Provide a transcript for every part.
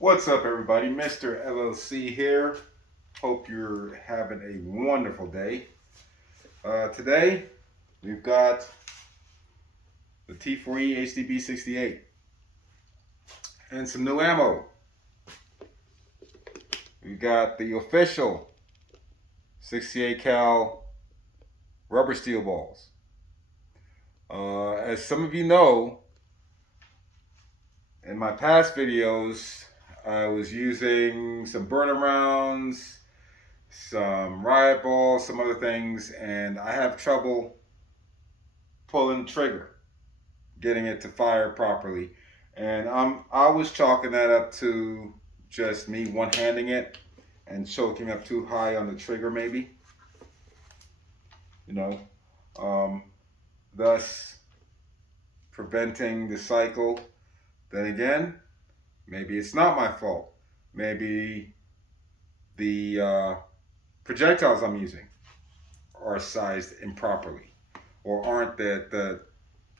What's up, everybody? Mr. LLC here. Hope you're having a wonderful day. Today, we've got the T4E HDB68 and some new ammo. We've got the official 68 cal rubber steel balls. As some of you know, in my past videos, I was using some burner rounds, some riot balls, some other things, and I have trouble pulling the trigger, getting it to fire properly. And I was chalking that up to just me one-handing it and choking up too high on the trigger, maybe. Thus preventing the cycle. Then again, maybe it's not my fault. Maybe the projectiles I'm using are sized improperly or aren't the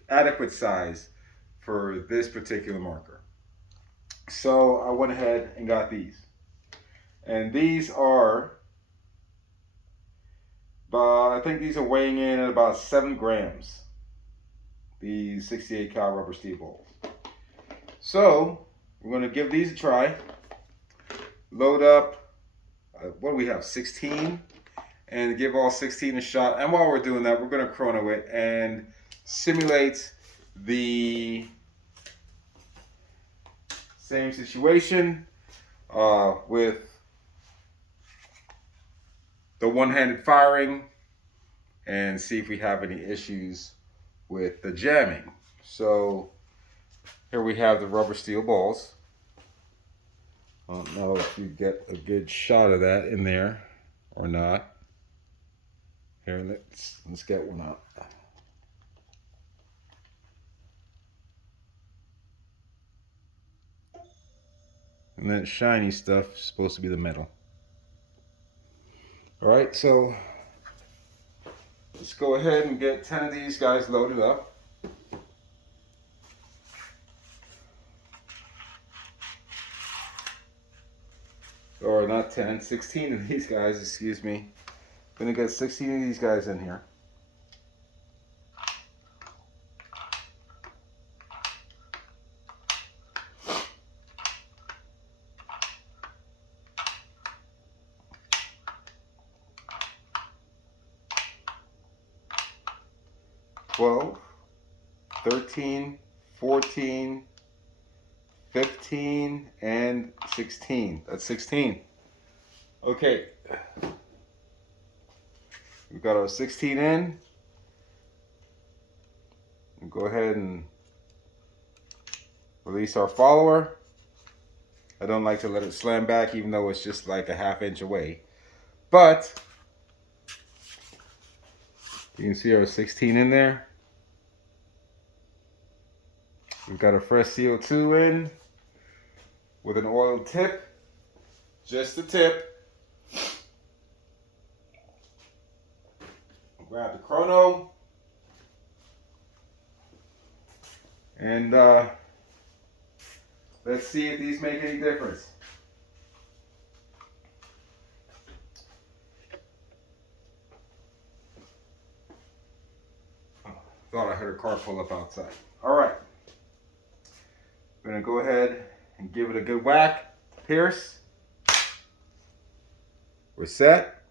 adequate size for this particular marker. So I went ahead and got these. And these are, I think these are weighing in at about 7 grams. These 68 cal rubber steel balls. So we're going to give these a try. Load up, what do we have, 16? And give all 16 a shot. And while we're doing that, we're going to chrono it and simulate the same situation with the one-handed firing and see if we have any issues with the jamming. So here we have the rubber steel balls. I don't know if you get a good shot of that in there or not. Here, let's get one out. And that shiny stuff is supposed to be the metal. All right, so let's go ahead and get 10 of these guys loaded up. Or not 10, 16 of these guys, excuse me. Gonna get 16 of these guys in here. $12, $13, $14, $15, and $16. That's 16. Okay. We've got our 16 in. We'll go ahead and release our follower. I don't like to let it slam back even though it's just like a ½ inch away. But you can see our 16 in there. We've got a fresh CO2 in with an oiled tip, just the tip. Grab the chrono and let's see if these make any difference. Thought I heard a car pull up outside. All right. We're going to go ahead and give it a good whack. Pierce. We're set.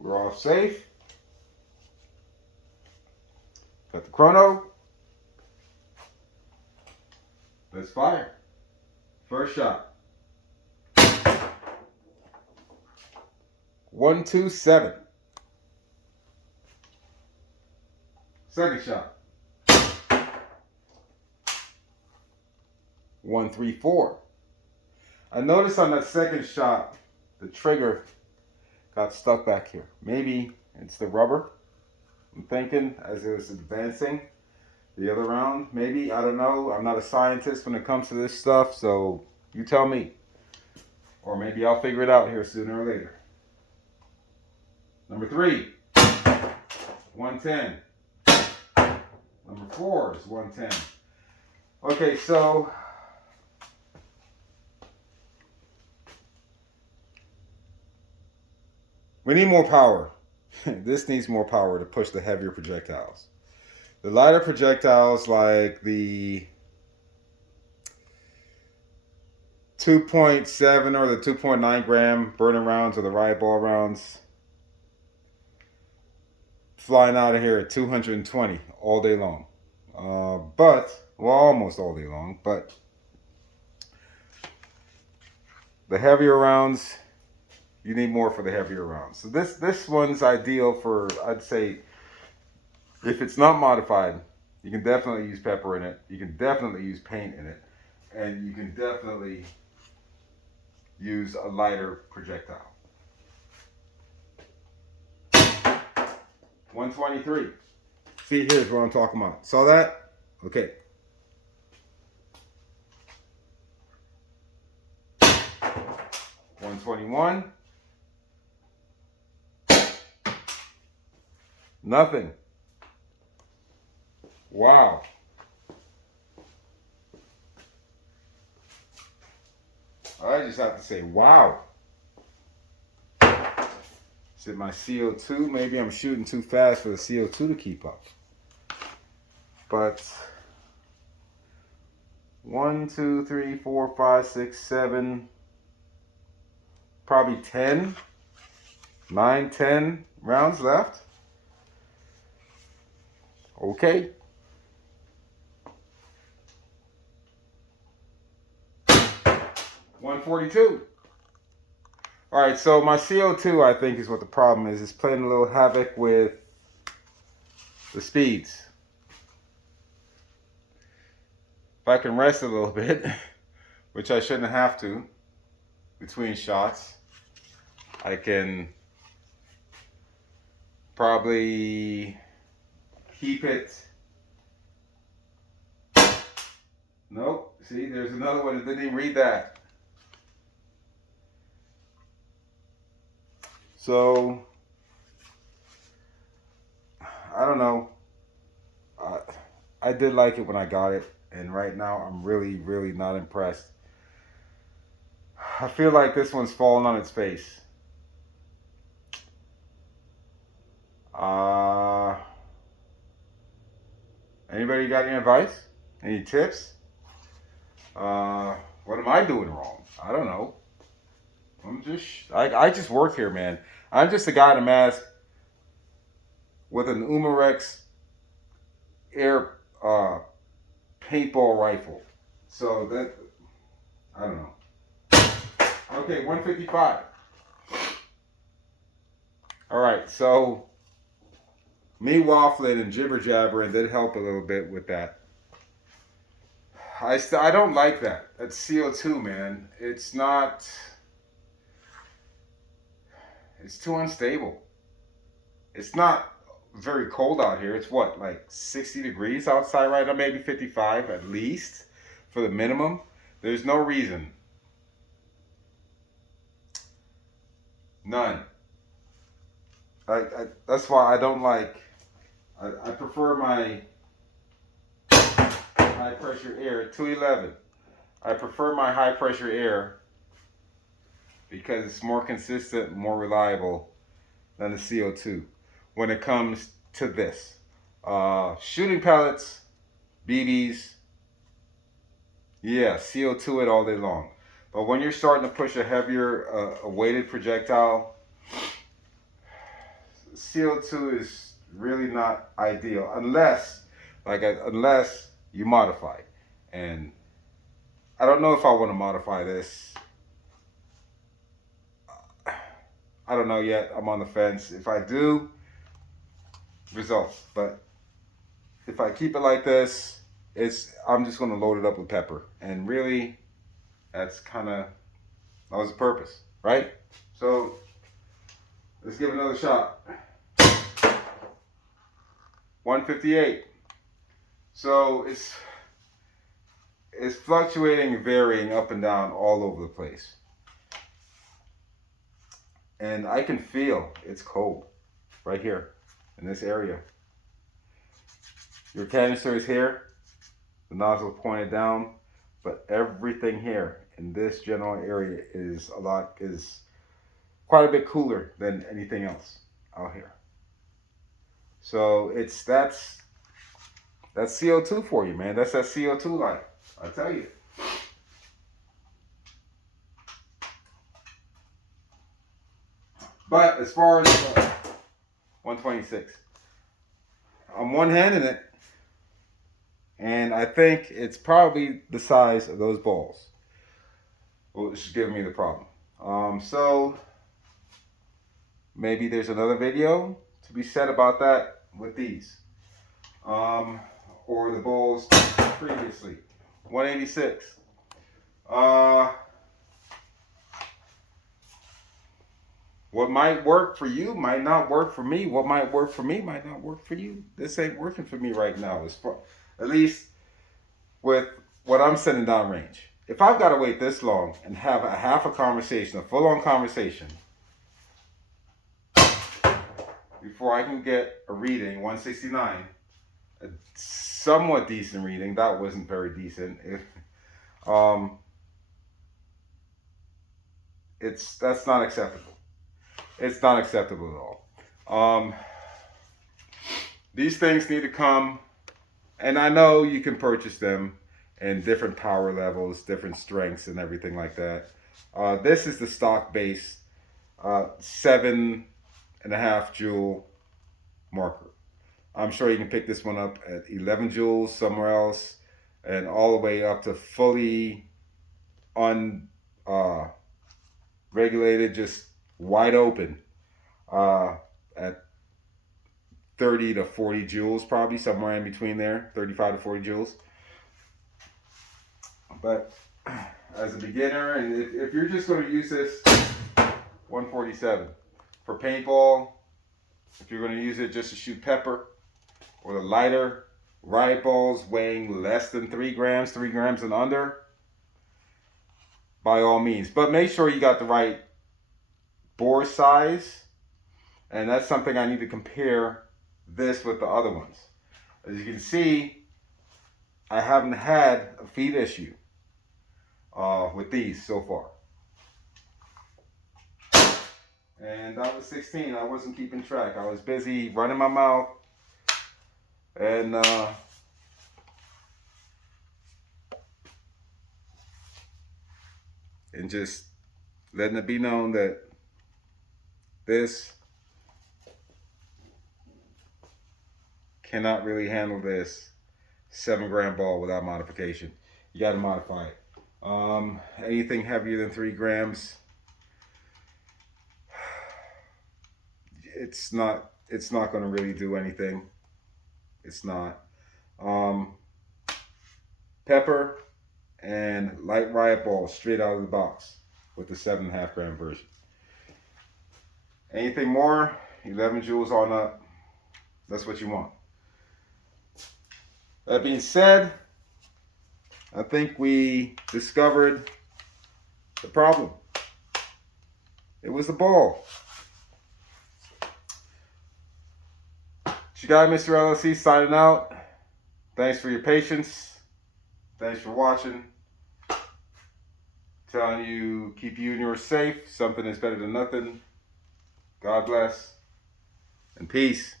We're off safe. Got the chrono. Let's fire. First shot. 127. Second shot. 134. I noticed on that second shot, the trigger got stuck back here. Maybe it's the rubber. I'm thinking as it was advancing the other round. Maybe, I don't know. I'm not a scientist when it comes to this stuff, so you tell me. Or maybe I'll figure it out here sooner or later. Number 3, 110. Number 4 is 110. Okay, so we need more power. This needs more power to push the heavier projectiles. The lighter projectiles, like the 2.7 or the 2.9 gram burning rounds or the riot ball rounds, flying out of here at 220 all day long. Well, almost all day long, but the heavier rounds, you need more for the heavier rounds. So this one's ideal for, I'd say, if it's not modified, you can definitely use pepper in it. You can definitely use paint in it. And you can definitely use a lighter projectile. 123. See, here's what I'm talking about. Saw that? Okay. 121. Nothing. Wow. I just have to say, wow. Is it my CO2? Maybe I'm shooting too fast for the CO2 to keep up. But 1, 2, 3, 4, 5, 6, 7, probably 10, 9, 10 rounds left. Okay. 142. All right, so my CO2, I think, is what the problem is. It's playing a little havoc with the speeds. If I can rest a little bit, which I shouldn't have to, between shots, I can probably keep it. Nope, see, there's another one that didn't even read that. So, I don't know. I did like it when I got it, and right now I'm really, really not impressed. I feel like this one's falling on its face. Anybody got any advice? Any tips? What am I doing wrong? I don't know. I just work here, man. I'm just a guy in a mask with an umarex air paintball rifle. So that, I don't know. Okay, 155. All right, so me waffling and jibber jabbering did help a little bit with that. I don't like that. That's CO2, man. It's not. It's too unstable. It's not very cold out here. It's what, like 60 degrees outside right now, maybe 55 at least for the minimum. There's no reason. None. That's why I don't like. I prefer my high pressure air 211. I prefer my high pressure air because it's more consistent, more reliable than the CO2 when it comes to this. Shooting pellets, BBs, yeah, CO2 it all day long. But when you're starting to push a heavier, a weighted projectile, CO2 is really not ideal unless you modify. And I don't know if I want to modify this. I don't know yet. I'm on the fence. If I do, results. But if I keep it like this, I'm just going to load it up with pepper. And really, that was the purpose, right? So let's give it another shot. 158. So it's fluctuating and varying up and down all over the place. And I can feel it's cold. right here in this area. Your canister is here, the nozzle pointed down, but everything here in this general area is quite a bit cooler than anything else out here. So that's CO2 for you, man. That's that CO2 life, I tell you. But as far as 126, I'm one-handing it, and I think it's probably the size of those balls, which is giving me the problem. So maybe there's another video to be said about that with these, or the balls previously. 186. What might work for you might not work for me. What might work for me might not work for you. This ain't working for me right now, at least with what I'm sending down range. If I've got to wait this long and have a conversation, a full-on conversation, before I can get a reading, 169, a somewhat decent reading, that wasn't very decent. That's not acceptable. It's not acceptable at all. These things need to come, and I know you can purchase them in different power levels, different strengths, and everything like that. This is the stock base 7.5 joule marker. I'm sure you can pick this one up at 11 joules somewhere else, and all the way up to fully unregulated, just wide open at 30 to 40 joules, probably somewhere in between there, 35 to 40 joules. But as a beginner, and if you're just going to use this, 147 for paintball, if you're going to use it just to shoot pepper, or the lighter riot balls weighing less than 3 grams and under, by all means. But make sure you got the right bore size, and that's something I need to compare this with the other ones. As you can see, I haven't had a feed issue with these so far. And that was 16. I wasn't keeping track. I was busy running my mouth and just letting it be known that this cannot really handle this 7 gram ball without modification. You got to modify it. Anything heavier than 3 grams, it's not going to really do anything. It's not. Pepper and light riot balls straight out of the box with the 7.5 gram version. Anything more, 11 joules on up, that's what you want. That being said, I think we discovered the problem. It was the ball. It's your guy, Mr. LLC, signing out. Thanks for your patience. Thanks for watching. Telling you, keep you and yours safe. Something is better than nothing. God bless. And peace.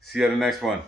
See you on the next one.